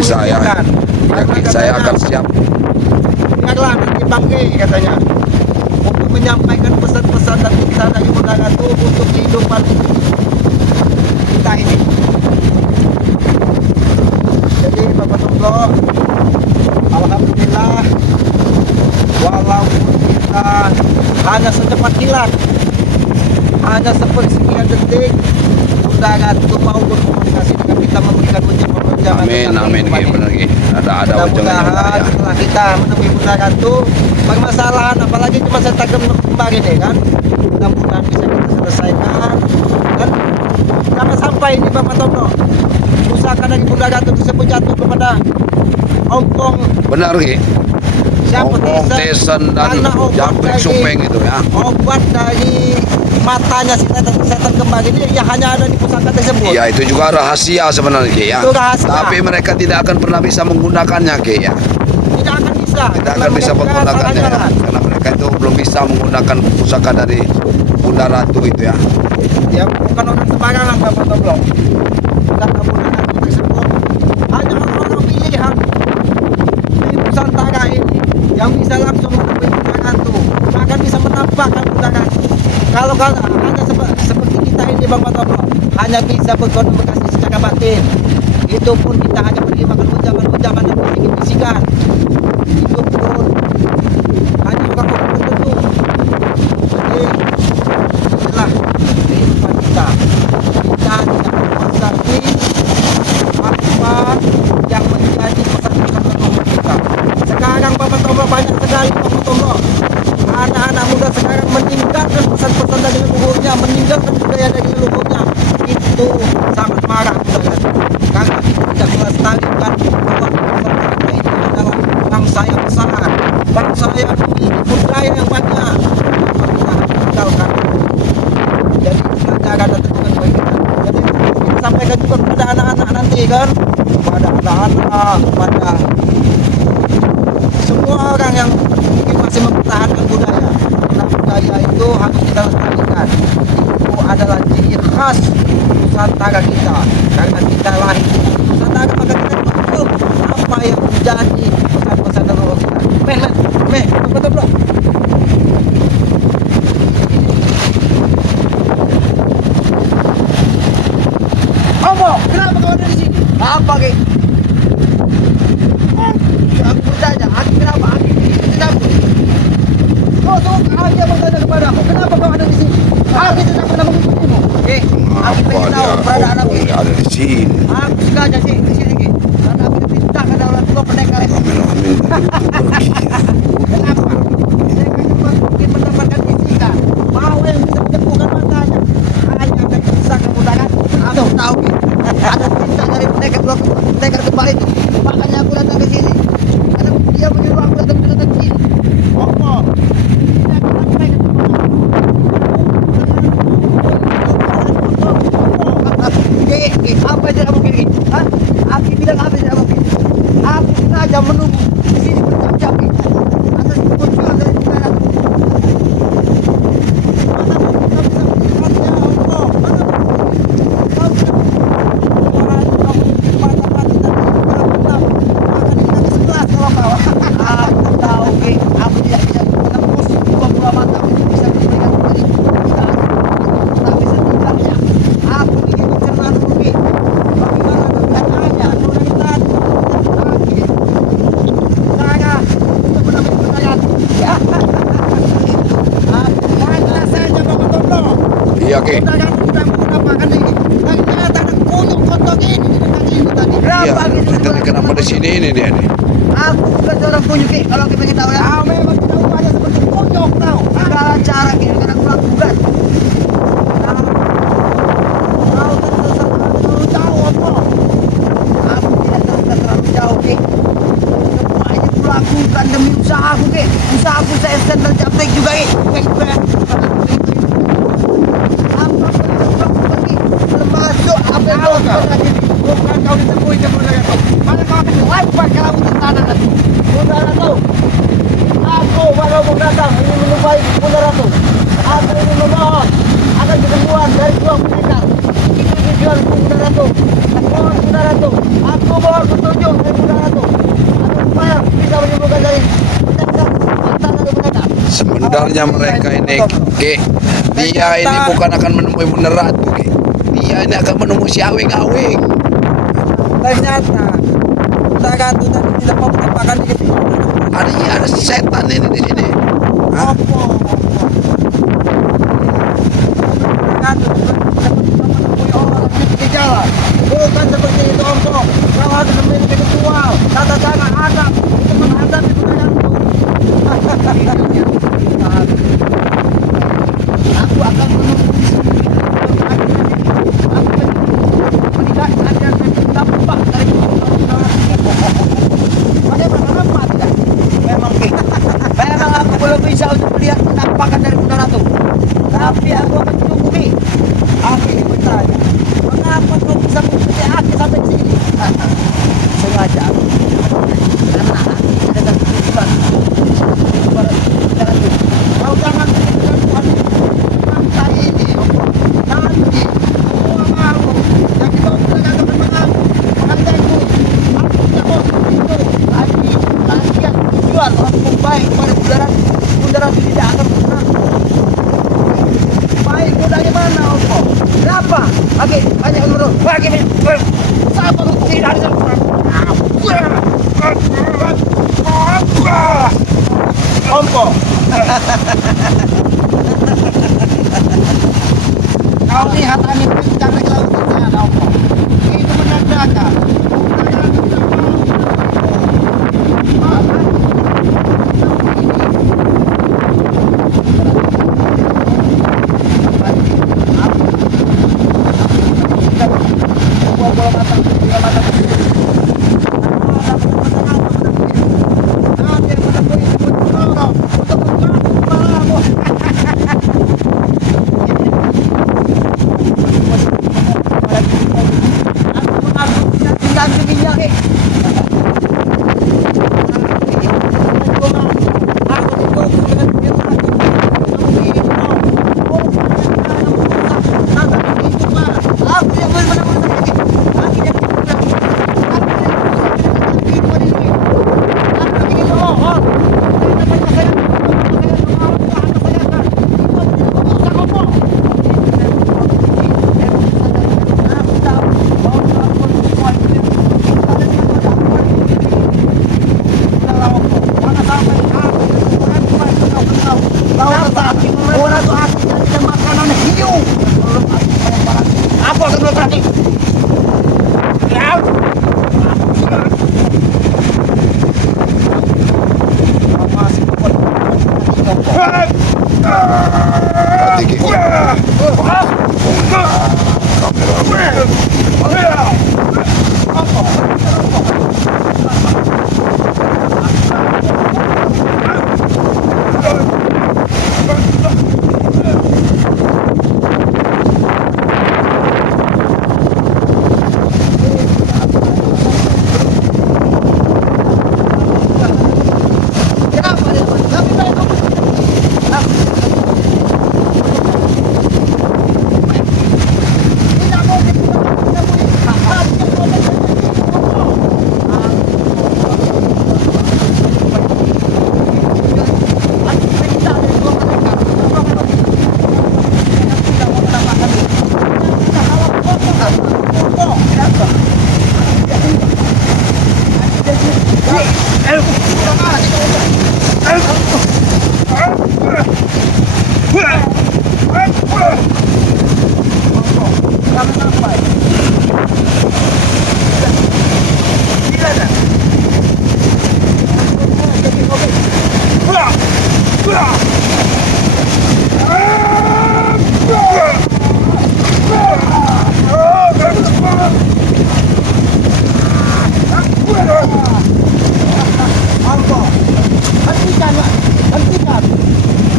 bisa ya. Saya akan siap. Biarlah nanti pakai katanya untuk menyampaikan pesan-pesan dan kita dari Bunda Ratu untuk kehidupan kita ini. Jadi Bapak Tunggu, alhamdulillah walaupun kita hanya secepat kilat, hanya sepersekian detik, Bunda Ratu mau berkomunikasi dengan kita, memberikan ujian. Amin. Benar. Ada Mudah-mudahan ya. setelah kita menemui Bunda Ratu, permasalahan apalagi cuma setagem kemarin ya kan, mudah-mudahan bisa kita selesaikan. Dan jangan sampai ini Bapak Tono, usahakan dari Bunda Ratu tersebut jatuh kepada ongkong. Benar Ki. Ongkong, tesen dan jamping supeng itu ya. Obat dari matanya si setan kembar ini ya hanya ada di pusaka tersebut. Ya itu juga rahasia sebenarnya Ki ya. Itu rahasia. Tapi mereka tidak akan pernah bisa menggunakannya Ki ya. Tidak akan bisa. Tidak akan bisa menggunakannya ya. Karena mereka itu belum bisa menggunakan pusaka dari Bunda Ratu itu ya. Ya bukan orang sembarangan Bapak Tono. Pusaka Bunda Ratu tersebut hanya orang-orang pilihan di Nusantara ini yang bisa langsung menemui Bunda Ratu, akan bisa menampakkan Bunda Ratu. Kalau hanya seperti kita ini Bang Tono, hanya bisa berkomunikasi secara batin. Itu pun kita hanya menerima ujangan-ujangan dan bisikan. Itu pun hanya orang-orang tertentu. Jadi inilah kehidupan kita. Kita tidak menguasai apa yang menjadi pesan-pesan Bapak kita. Sekarang Bapak Tono banyak sekali Bapak Tono. Anak-anak muda sekarang meninggalkan pesan-pesan dari leluhurnya, meninggalkan budaya dari leluhurnya. Itu sangat marah karena kita tidak melestarikan bahwa Nusantara ini adalah bangsa yang besar, bangsa yang memiliki budaya yang banyak. Kita tinggalkan. Jadi pelajaran dan tentukan bagi kita. Jadi kita sampaikan juga kepada anak-anak nanti kan, kepada anak-anak, kepada semua orang yang mungkin masih mempertahankan budaya. Karena budaya itu harus kita lestarikan. Itu adalah ciri khas Nusantara kita. Karena kita lahir di Nusantara, maka kita tutup apa yang menjadi pesan-pesan leluhur kita. Betul. Omo, kenapa kau ada di sini? Apa Ki? Aku bertanya, kenapa aku tidak? Kau aja bertanya kepada aku, kenapa kau ada di sini? Aku tidak pernah mengikutimu. Aku pengen tahu keberadaan aku. Ada di sini. Aku sengaja sih ke sini Ki, karena aku diperintahkan oleh orang tua pendekar itu. Amin. Kenapa? Saya mungkin mendapatkan bisikan bahwa yang bisa menyembuhkan matanya hanya akan bisa kemudahan. Aku tahu Ki, ada perintah dari pendekar kembali itu. Makanya aku datang ke sini. Karena dia menyuruh aku datang ke sini. Apa? Apa yang tidak mungkin? Aku bilang apa yang tidak mungkin? Aku sengaja menunggu di sini berjam-jam atas kemunculan dari Bunda Ratu. Mana mungkin kau bisa melihatnya, Allah? Mana mungkin? Kau bisa orang kamu di mata mati dan benar-benar akan kita sekelas kalau kau. Aku tahu, Ki. Aku tidak bisa menembus dua bola mata untuk bisa memberikan kembali kita. Tak bisa tidaknya. Aku ingin mencerman Ki. Bagaimana keadaannya? Mudah-mudahan lagi. Saya untuk menemui Bunda Ratu. Ya. Hanya saja Bapak Tono. Iya Ki. Bunda Ratu tidak menampakkan ini. Ternyata ada kunyuk kotok ini di dekat ini tadi. Iya. Itu kenapa di sini ini dia nih? Aku bukan seorang kunyuk Ki. Kalau kita ingin tahu ya. Memang kita upaya seperti kunyuk tahu. Ada cara Ki. Karena aku lakukan. Kau terlalu jauh apa? Aku tidak terlalu jauh Ki. Semua ini kulakukan demi usahaku Ki. Usahaku saya sendal japtek juga Ki. Apa Ki? Termasuk apa yang kau lakukan? Bukan kau ditemui ke Bunda Ratu. Mana kau akan lempar ke laut tanah nanti? Bunda Ratu. Aku walaupun datang ingin menyupai Bunda Ratu. Aku ingin memohon agar kesembuhan dari dua pendekar. Ini tujuan Bunda Ratu. Mohon Bunda Ratu Aku mohon petunjuk dari Bunda Ratu. Agar supaya bisa menyembuhkan dari mantan dari mereka. Sebenarnya mereka ini, Ki, dia ini bukan akan menemui Bunda Ratu, Ki. Dia ini akan menemui si Awing-Awing. Ternyata Bunda Ratu tadi tidak mau menampakkan diri. Ada setan ini di sini. Hah? Bukan seperti itu Om. Kau harus memiliki ritual, tata cara adab untuk menghadapi Bunda Ratu. Aku akan menunggu di sini. Aku tidak ada yang tampak dari Bunda Ratu. Bagaimana nampak tidak? Memang aku belum bisa untuk melihat penampakan dari Bunda Ratu. Tapi aku akan menunggu. Aku ini bertanya, mengapa kau bisa mengikuti aku sampai sini? Sengaja. Karena ada kebetulan. Kau jangan menunjukkan Tuhan mangsa ini. Nanti semua makhluk yang dibawa Bunda Ratu akan mengajaiku. Aku tidak mau seperti itu. Lagi yang tujuan orang membaik kepada Bunda Ratu. Bunda Ratu tidak akan pernah baik. Dari mana Om? Berapa? Bagi, banyak dulu. Bagi, siapa lu tidak ada Ompo. Kau lihat angin kencang di laut sana, Ompo. Itu menandakan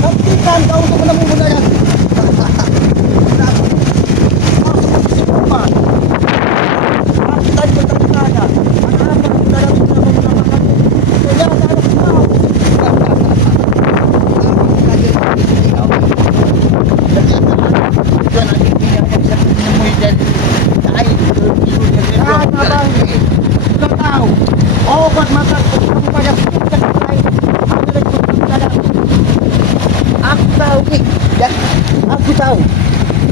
Hentikan kau untuk menemui Bunda Ratu.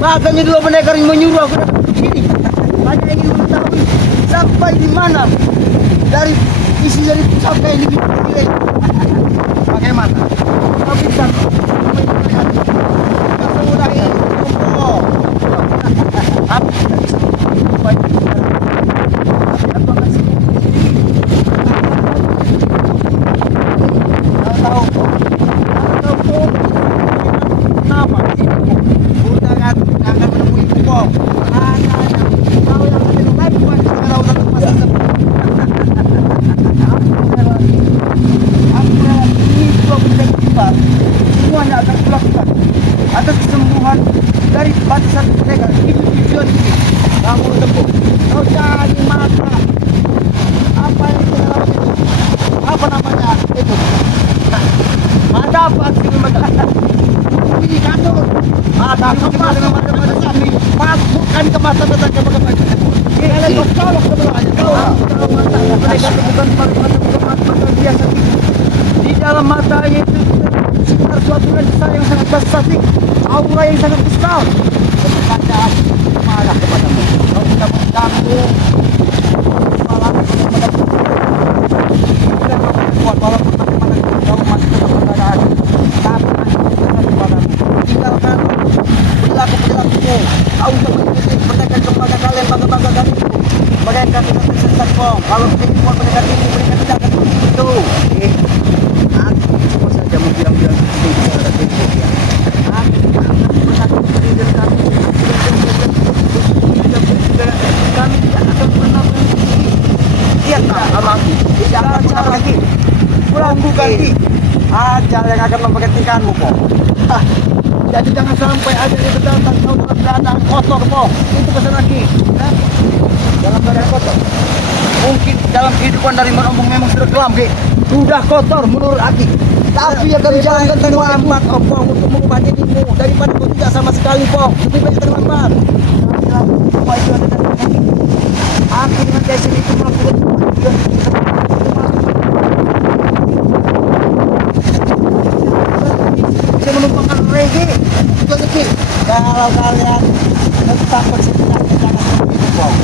Makanya dua pendekar ini menyuruh aku datang ke sini. Hanya ingin mengetahui sampai di mana dari isi dari pusaka ini dipilih. Bagaimana? Kau bisa mengatakan tak semudah ini. Oh, apa? Semuanya akan kulakukan atas kesembuhan dari batasan mereka. Itu tujuan ini. Kamu tempuh. Kau cari mata. Apa yang kita lakukan itu? Apa namanya itu? Mata apa aksi mata? Ini kantor. Mata kemas dengan mata-mata kami. Masukkan ke mata-mata kami. Kalian kau colok ke belakang. Kau mata mereka bukan mata-mata biasa. Di dalam mata itu sinar suatu lensa yang sangat besar, aura yang sangat besar. Sebenarnya marah kepadamu. Kau tidak mengganggu malam kepadamu. Tidak kuat walaupun bagaimana kau masih tetap berkeadaan. Tapi masih kepadamu. Tinggalkan perilaku-perilakumu. Kau untuk mengikuti mereka kepada kalian bangga-bangga dari itu. Mereka tidak tersesat kok. Kalau begini pun mereka ini mereka tidak akan begitu. Semua saja mau bilang-bilang seperti itu ada Facebook ya. Kami tidak akan pernah berhenti. Lihat lagi, tidak akan pernah berhenti. Tunggu ganti. Ajal yang akan memberhentikanmu kok. Jadi jangan sampai aja itu datang kau dalam keadaan kotor kok. Itu pesan lagi. Dalam keadaan kotor. Mungkin dalam kehidupan dari merombong memang sudah kelam, sudah kotor menurut Aki. Tapi akan jalankan terlambat Pong untuk mengubah dirimu daripada kau tidak sama sekali Pong. Lebih baik terlambat. Semua itu ada dalam Aki. Aki dengan Jason itu melakukan bisa menumpangkan reggae. Itu kecil. Kalau kalian tetap bersedia jangan seperti itu Pong.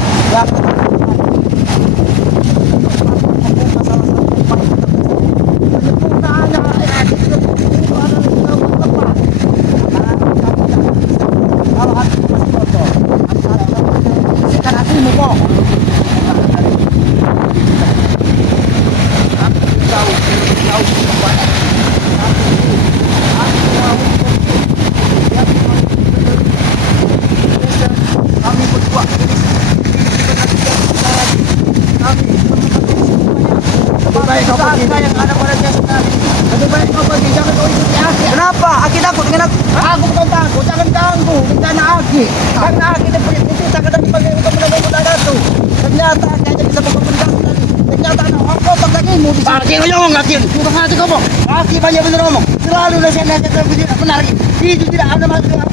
Kenapa? Aki takut dengan aku bukan takut, jangan ganggu rencana Aki. Karena Aki punya kita kadang dipakai untuk menambah datu. Ternyata Aki aja bisa mempermudah tadi. Ternyata anak kotor kakimu di sini. Aki ngomong Aki, sudah ngasih ngomong. Aki banyak bener ngomong. Selalu nasihat-nasihat tidak benar. Itu tidak ada masalah.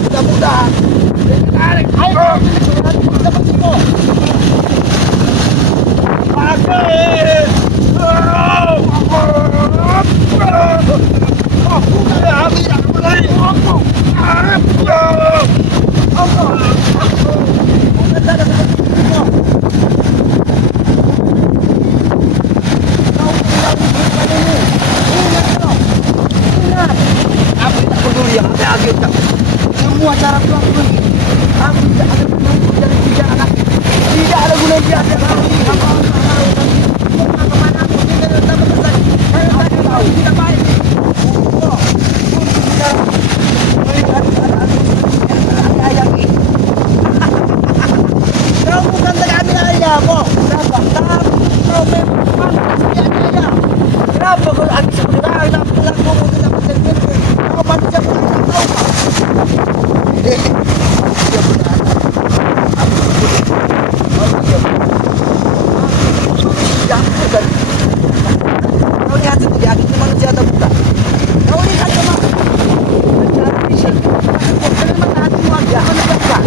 Mudah-mudahan tarik ayo seperti itu semua cara pulang pergi. Aku tidak ada menunggu dari tiga anak. Tidak ada guna dia ada lagi. Kemana aku tidak ada besar. Saya tahu tidak baik. Untuk kita melihat keadaan ayam ini. Kau bukan mengambil ayam, kok. Kenapa? Tapi kau memang ayam. Kenapa kau habis sebenarnya tak pulang kamu tidak bersedia. Kau manusia pun tidak tahu. Kau lihat sendiri akhirnya manusia atau bukan? Kau lihat kemana? Mencari di sini. Memang hati warga manusia bukan.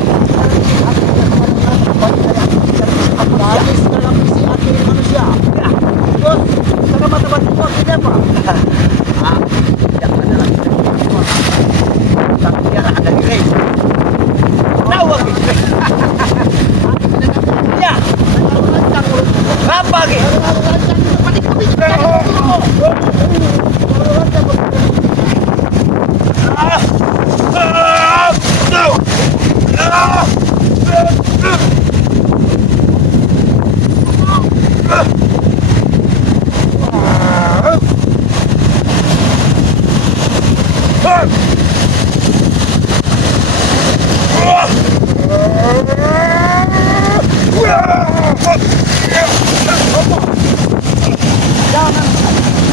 Jangan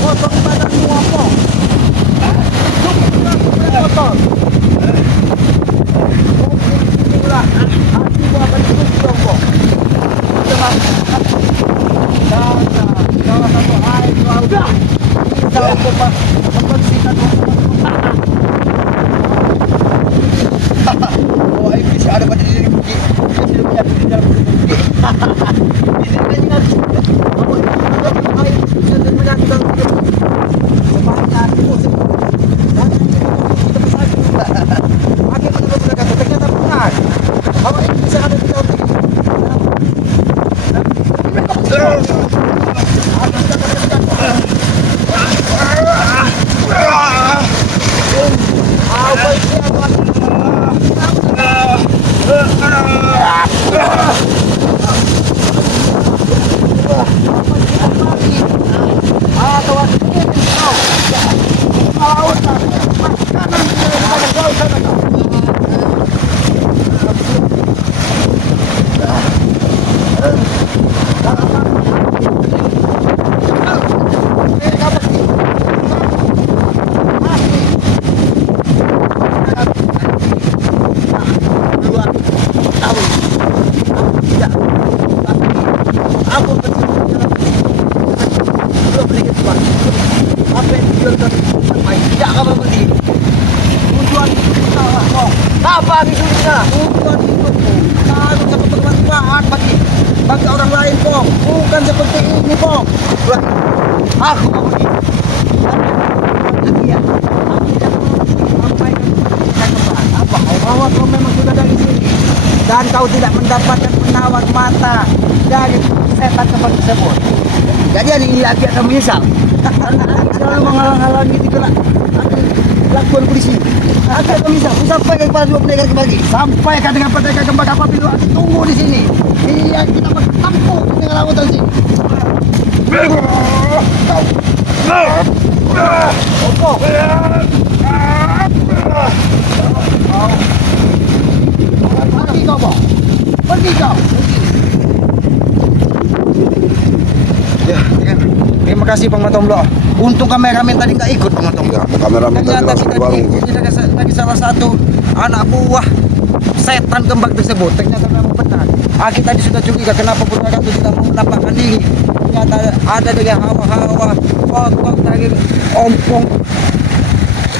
potong badanmu apa? Potong. Itulah hati gua bentuk jongkok. Jangan satu air udah. Kita untuk membersihkan oh ini bisa ada pada diri bukit. Dia sudah punya di dalam bukit. Bisa kan? Apa? Air sudah menyatu dalam bukit. Semangat itu dan kita besar. Makin betul-betul kata ternyata benar. Apa ini bisa ada di dalam bukit? Apa hidupnya? Tujuan hidupmu harus seperti bermanfaat bagi orang lain, Pong. Bukan seperti ini, Pong. Aku mau pergi. Iya. Aku tidak mau sampaikan apa? Bahwa kau memang sudah dari sini dan kau tidak mendapatkan penawar mata dari setan tempat tersebut. Jadi ini lagi akan menyesal. Selalu menghalang-halangi itu lah. Lakukan polisi. Akan bisa sampai kepada dua pendekar kembali. Sampaikan dengan pendekar kembali apabila tunggu di sini. Iya kita bertempur dengan lautan sini. Opo. Pergi kau, Bang. Pergi kau. Ya, terima kasih Bang Matomblo. Untung kameramen tadi nggak ikut Bang Matomblo. Iya, kameramen tadi Ternyata langsung di warung. tadi salah satu anak buah setan kembang tersebut. Ternyata memang benar. Aki tadi sudah curiga kenapa Buddha itu tidak mau menampakkan diri. Ternyata ada dengan hawa-hawa potong dari ompong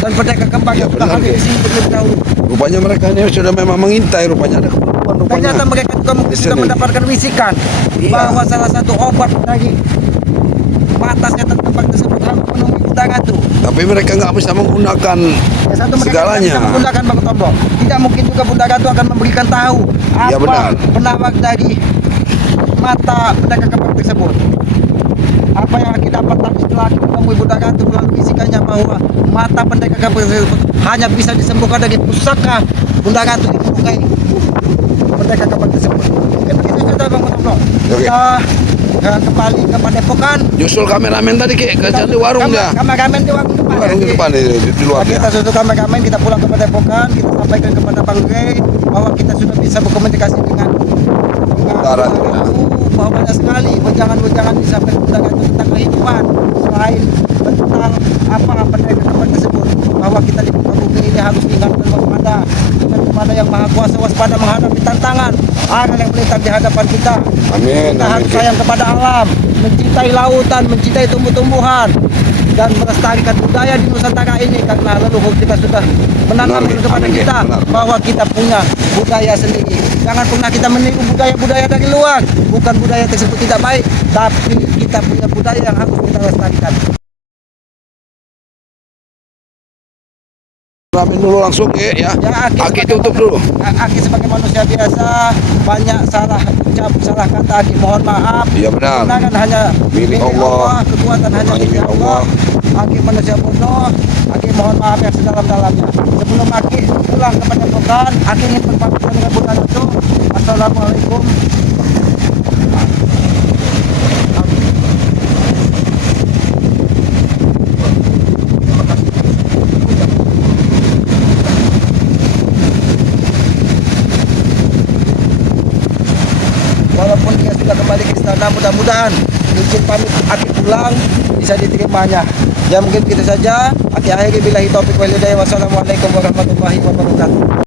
dan pendekar kembang Ya, yang sudah benar, hadir di sini terlebih dahulu. Rupanya mereka ini sudah memang mengintai. Rupanya ada keperluan. Ternyata mereka juga mungkin Di sudah sini. mendapatkan bisikan Iya. bahwa salah satu obat dari mata setan kembang tersebut harus menemui Buddha itu. Tapi mereka nggak bisa menggunakan Ya, satu mereka segalanya. tidak bisa menggunakan Bang Tombo. Tidak mungkin juga Buddha itu akan memberikan tahu Ya, apa benar. penawar dari mata pendekar kembang tersebut. Apa yang kita dapat setelah kita menemui Buddha itu melalui bisikannya bahwa mata pendekar kembang tersebut hanya bisa disembuhkan dari pusaka Buddha itu yang melukai pendekar kembang tersebut. Oke, begitu saja Bang Tombo. Oke. Kita kembali ke Padepokan. Justru kameramen tadi ke di warung ya. Kameramen di warung depan. Warung di depan di luar Kita ya. sudah kameramen, kita pulang ke Padepokan, kita sampaikan kepada Bang Rey bahwa kita sudah bisa berkomunikasi dengan Darat. bahwa banyak sekali wejangan-wejangan disampaikan tentang kehidupan selain tentang apa pendekar kembang tersebut, bahwa kita di muka bumi ini harus diingatkan waspada dengan kepada yang maha kuasa, waspada menghadapi tantangan hal yang melintas di hadapan kita. Amin. Kita harus sayang kepada alam, mencintai lautan, mencintai tumbuh-tumbuhan, dan melestarikan budaya di Nusantara ini karena leluhur kita sudah menanamkan Benar, kepada amin, kita benar. bahwa kita punya budaya sendiri. Jangan pernah kita meniru budaya-budaya dari luar. Bukan budaya tersebut tidak baik, tapi kita punya budaya yang harus kita lestarikan. Kameramen dulu langsung ya. Ya, Aki tutup dulu. Aki sebagai manusia biasa banyak salah ucap, salah kata. Aki mohon maaf. Iya benar. Kemenangan hanya Milik Allah. kekuatan hanya Hanya milik milik Allah. Allah. Aki manusia bodoh. Aki mohon maaf yang sedalam-dalamnya. Sebelum Aki pulang ke Padepokan, Aki ingin berpamit dengan Buddha itu. Assalamualaikum. Karena mudah-mudahan izin pamit Aki pulang bisa diterimanya. Ya mungkin itu saja. Aki akhiri billahi taufiq wal hidayah. Wassalamualaikum warahmatullahi wabarakatuh.